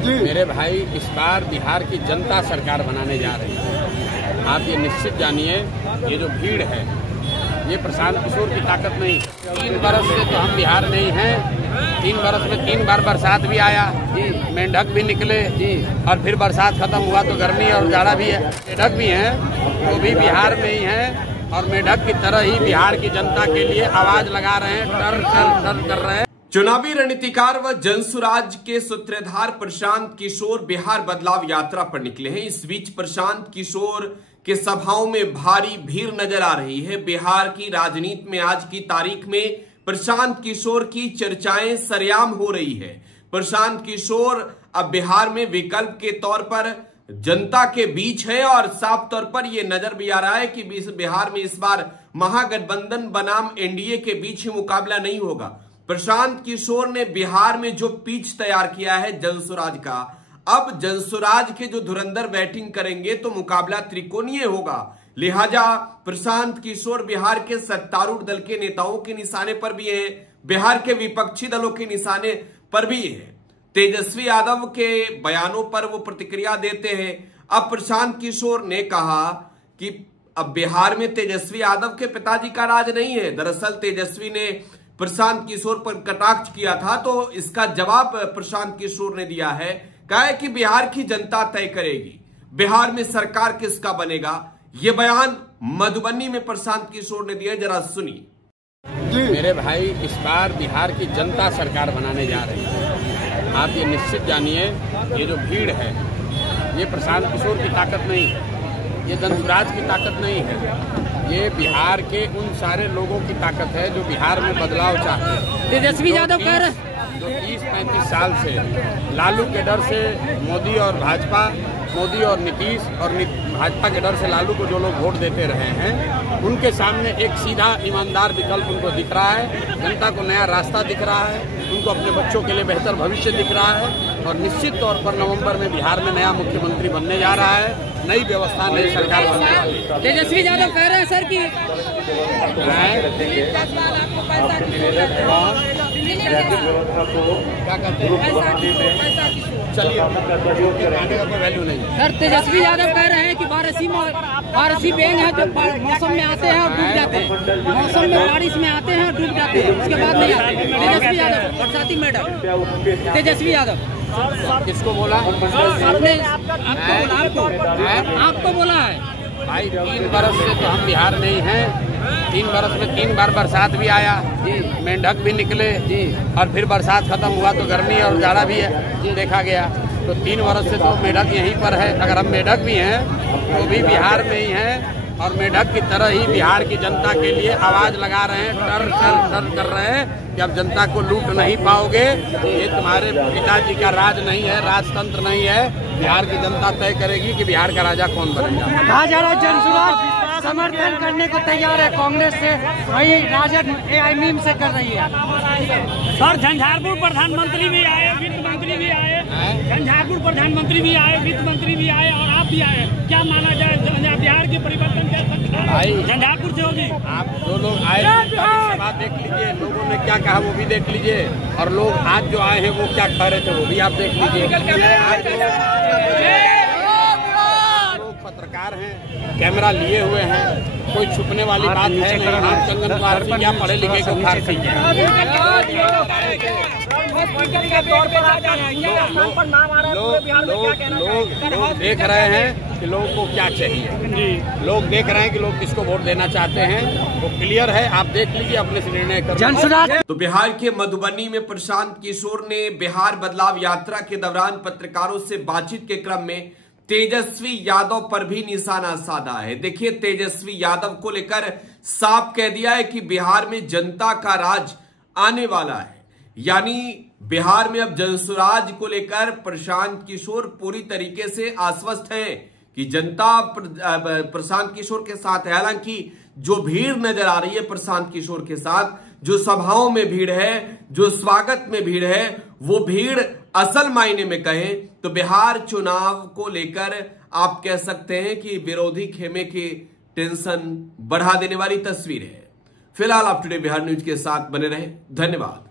मेरे भाई, इस बार बिहार की जनता सरकार बनाने जा रही है। आप ये निश्चित जानिए, ये जो भीड़ है ये प्रशांत किशोर की ताकत नहीं। 3 बरस से तो हम बिहार में ही हैं। 3 बरस में 3 बार बरसात भी आया, मेंढक भी निकले, और फिर बरसात खत्म हुआ तो गर्मी और जाड़ा भी है। मेंढक भी हैं, वो भी बिहार में ही हैं, और मेंढक की तरह ही बिहार की जनता के लिए आवाज लगा रहे हैं, डर कर रहे हैं। चुनावी रणनीतिकार व जनसुराज के सूत्रधार प्रशांत किशोर बिहार बदलाव यात्रा पर निकले हैं। इस बीच प्रशांत किशोर के सभाओं में भारी भीड़ नजर आ रही है। बिहार की राजनीति में आज की तारीख में प्रशांत किशोर की चर्चाएं सरेआम हो रही है। प्रशांत किशोर अब बिहार में विकल्प के तौर पर जनता के बीच है, और साफ तौर पर यह नजर भी आ रहा है कि बिहार में इस बार महागठबंधन बनाम एनडीए के बीच ही मुकाबला नहीं होगा। प्रशांत किशोर ने बिहार में जो पिच तैयार किया है जनसुराज का, अब जनसुराज के जो धुरंधर बैटिंग करेंगे तो मुकाबला त्रिकोणीय होगा। लिहाजा प्रशांत किशोर बिहार के सत्तारूढ़ दल के नेताओं के निशाने पर भी है, बिहार के विपक्षी दलों के निशाने पर भी है। तेजस्वी यादव के बयानों पर वो प्रतिक्रिया देते हैं। अब प्रशांत किशोर ने कहा कि अब बिहार में तेजस्वी यादव के पिताजी का राज नहीं है। दरअसल तेजस्वी ने प्रशांत किशोर पर कटाक्ष किया था, तो इसका जवाब प्रशांत किशोर ने दिया है। कहा है कि बिहार की जनता तय करेगी बिहार में सरकार किसका बनेगा। यह बयान मधुबनी में प्रशांत किशोर ने दिया, जरा सुनिए। मेरे भाई, इस बार बिहार की जनता सरकार बनाने जा रही है। आप ये निश्चित जानिए, ये जो भीड़ है ये प्रशांत किशोर की ताकत नहीं है, ये जनसुराज की ताकत नहीं है, ये बिहार के उन सारे लोगों की ताकत है जो बिहार में बदलाव चाहते हैं। तेजस्वी यादव कह रहे जो 30-35 साल से लालू के डर से मोदी और भाजपा, मोदी और नीतीश, और भाजपा के डर से लालू को जो लोग वोट देते रहे हैं, उनके सामने एक सीधा ईमानदार विकल्प उनको दिख रहा है। जनता को नया रास्ता दिख रहा है, उनको अपने बच्चों के लिए बेहतर भविष्य दिख रहा है, और निश्चित तौर पर नवंबर में बिहार में नया मुख्यमंत्री बनने जा रहा है, नई व्यवस्था, नई सरकार बनने वाली है। तेजस्वी यादव कह रहे हैं सर कि क्या कहते हैं, चलिए आने का कोई वैल्यू नहीं है। सर तेजस्वी यादव कह रहे हैं कि बारिशी बेंग है जो मौसम में आते हैं और डूब जाते हैं, मौसम में बारिश में आते हैं और डूब जाते हैं, उसके बाद नहीं आते। तेजस्वी यादव, बरसाती मैडम तेजस्वी यादव किसको बोला? आपने आपको बोला है भाई। 3 बरस से तो हम बिहार में ही हैं। 3 बरस में 3 बार बरसात भी आया, मेंढक भी निकले, और फिर बरसात खत्म हुआ तो गर्मी और जाड़ा भी है देखा गया। तो 3 बरस से तो मेंढक यहीं पर है। अगर हम मेंढक भी हैं तो भी बिहार में ही हैं, और मेंढक की तरह ही बिहार की जनता के लिए आवाज लगा रहे हैं, डर कर रहे हैं कि अब जनता को लूट नहीं पाओगे। ये तुम्हारे पिताजी का राज नहीं है, राजतंत्र नहीं है। बिहार की जनता तय करेगी कि बिहार का राजा कौन बनेगा। कहा जा रहा है जनसुराज समर्थन करने को तैयार है कांग्रेस से, वही राजद AI मीम से कर रही है। सर झंझारपुर प्रधानमंत्री भी आए, वित्त मंत्री भी आए, झंझारपुर प्रधानमंत्री भी आए, वित्त मंत्री भी आए, और आप भी आए। क्या माना जाए बिहार के परिवर्तन क्या भाई? झंझारपुर से होगी। आप जो लोग आए बात देख लीजिए, लोगों ने क्या कहा वो भी देख लीजिए, और लोग आज जो आए हैं वो क्या कह रहे थे वो भी आप देख लीजिए। लोग पत्रकार हैं, कैमरा लिए हुए हैं, कोई छुपने वाली बात है नहीं। आप चंदन कुमार सिंह क्या पढ़े लिखे को खार सकते हैं? लोग देख रहे हैं कि लोगों को क्या चाहिए, लोग देख रहे हैं कि लोग किसको वोट देना चाहते हैं, वो क्लियर है। आप देख लीजिए, अपने से निर्णय कर। तो बिहार के मधुबनी में प्रशांत किशोर ने बिहार बदलाव यात्रा के दौरान पत्रकारों से बातचीत के क्रम में तेजस्वी यादव पर भी निशाना साधा है। देखिए, तेजस्वी यादव को लेकर साफ कह दिया है कि बिहार में जनता का राज आने वाला है। यानी बिहार में अब जनसुराज को लेकर प्रशांत किशोर पूरी तरीके से आश्वस्त हैं कि जनता प्रशांत किशोर के साथ है। हालांकि जो भीड़ नजर आ रही है प्रशांत किशोर के साथ, जो सभाओं में भीड़ है, जो स्वागत में भीड़ है, वो भीड़ असल मायने में कहें तो बिहार चुनाव को लेकर आप कह सकते हैं कि विरोधी खेमे की टेंशन बढ़ा देने वाली तस्वीर है। फिलहाल आप टुडे बिहार न्यूज के साथ बने रहे। धन्यवाद।